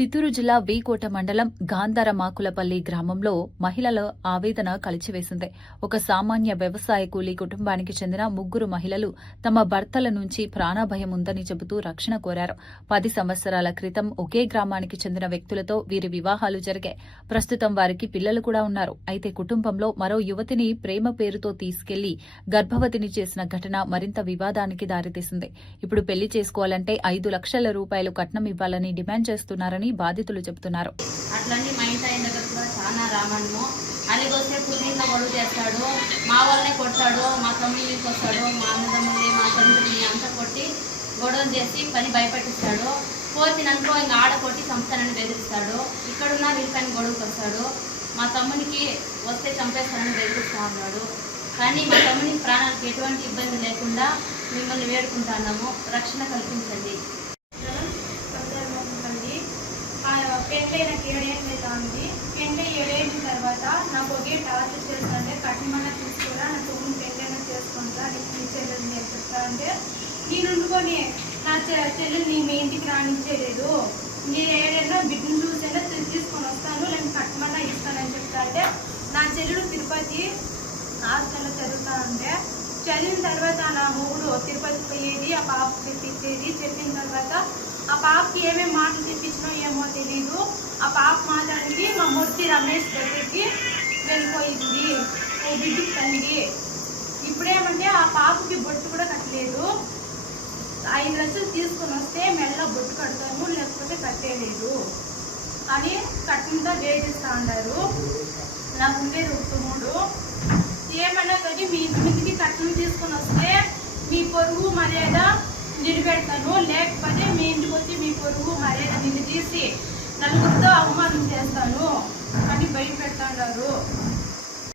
చిత్తూరు జిల్లా వీకోట మండలం గాంధారమాకులపల్లి గ్రామంలో మహిళల ఆవేదన కలిచివేసింది. ఒక సామాన్య వ్యవసాయ కూలీ కుటుంబానికి చెందిన 3 మహిళలు తమ భర్తల నుంచి ప్రాణభయం ఉందని చెబుతూ రక్షణ కోరారు. 10 సంవత్సరాల క్రితం ఒకే గ్రామానికి చెందిన వ్యక్తులతో వీరి వివాహాలు జరిగాయి. ప్రస్తుతం వారికి పిల్లలు కూడా ఉన్నారు. అయితే కుటుంబంలో మరో యువతిని ప్రేమ పేరుతో తీసుకెళ్లి గర్భవతిని చేసిన ఘటన మరింత వివాదానికి దారితీసింది. ఇప్పుడు పెళ్లి చేసుకోవాలంటే 5 లక్షల రూపాయలు కట్నం ఇవ్వాలని డిమాండ్ చేస్తున్నారని బాధితులు చెబుతున్నారు. అట్లని మా ఇంటి ఆయన దగ్గర కూడా చాలా రామన్నము అలిగొస్తే పుట్టింట్లో గొడవ చేస్తాడు, మా వాళ్ళనే కొడతాడు, మా తమ్ముళ్ళకి వస్తాడు, మా అన్నదమ్ముల్ని మా తండ్రిని అంతా కొట్టి గొడవ చేసి పని భయపెట్టిస్తాడు. పోతిననుకో ఇంకా ఆడ కొట్టి చంపుతానని బెదిరిస్తాడు. ఇక్కడున్న వీళ్ళకని గొడవకి వస్తాడు. మా తమ్మునికి వస్తే చంపేస్తానని బెదిరిస్తూ ఉన్నాడు. కానీ మా తమ్మునికి ప్రాణానికి ఎటువంటి ఇబ్బంది లేకుండా మిమ్మల్ని వేడుకుంటున్నాము, రక్షణ కల్పించండి. పెళ్ళైన 7 ఏళ్ళు అవుతుంది. పెళ్ళి 7 ఏళ్ళ తర్వాత నాకు ఒకే టార్చర్ చేస్తాంటే కఠినంగా తీసుకురా, నా తమ్ముని పెళ్ళైనా చేసుకుంటా, నీకు నీ చెల్లెలు నేను చెప్తా అంటే నేను ఉండుకొని నా చెల్లెలు మీ ఇంటికి రానిచ్చేయలేదు. నేను ఏడైనా బిడ్డను చూసైనా తీసుకొని వస్తాను, నేను కట్టమన్నా ఇస్తానని చెప్తా అంటే నా చెల్లెలు తిరుపతి హాస్టల్లో చదువుతా ఉంటే చదివిన తర్వాత నా మొగుడు తిరుపతి పోయేది, ఆ పాపకి తిప్పేది. చెప్పిన తర్వాత ఆ పాపకి ఏమేమి మాటలు తెప్పించినో ఏమో తెలీదు. ఆ పాప మాట్లాడింది మా మొత్తి రమేష్ దగ్గరికి వెళ్ళిపోయింది, ఓ బిడ్డకి తల్లి. ఇప్పుడేమంటే ఆ పాపకి బొట్టు కూడా కట్టలేదు. 5 లక్షలు తీసుకొని వస్తే మెల్ల బొట్టు కడతాము, లేకపోతే కట్టేయలేదు అని కట్నంతో వేధిస్తూ ఉన్నారు. నాకు ఉండేది ఒక తమ్ముడు. ఏమన్నా కానీ మీ ఇంటికి కట్నం తీసుకొని వస్తే మీ పొరుగు మర్యాద నిలబెడతాను, లేకపోతే మీ ఇంటికి వచ్చి మీ పొరుగు మర్యాద నిన్ను తీసి నలుగురితో అవమానం చేస్తాను అని భయపెడతారు.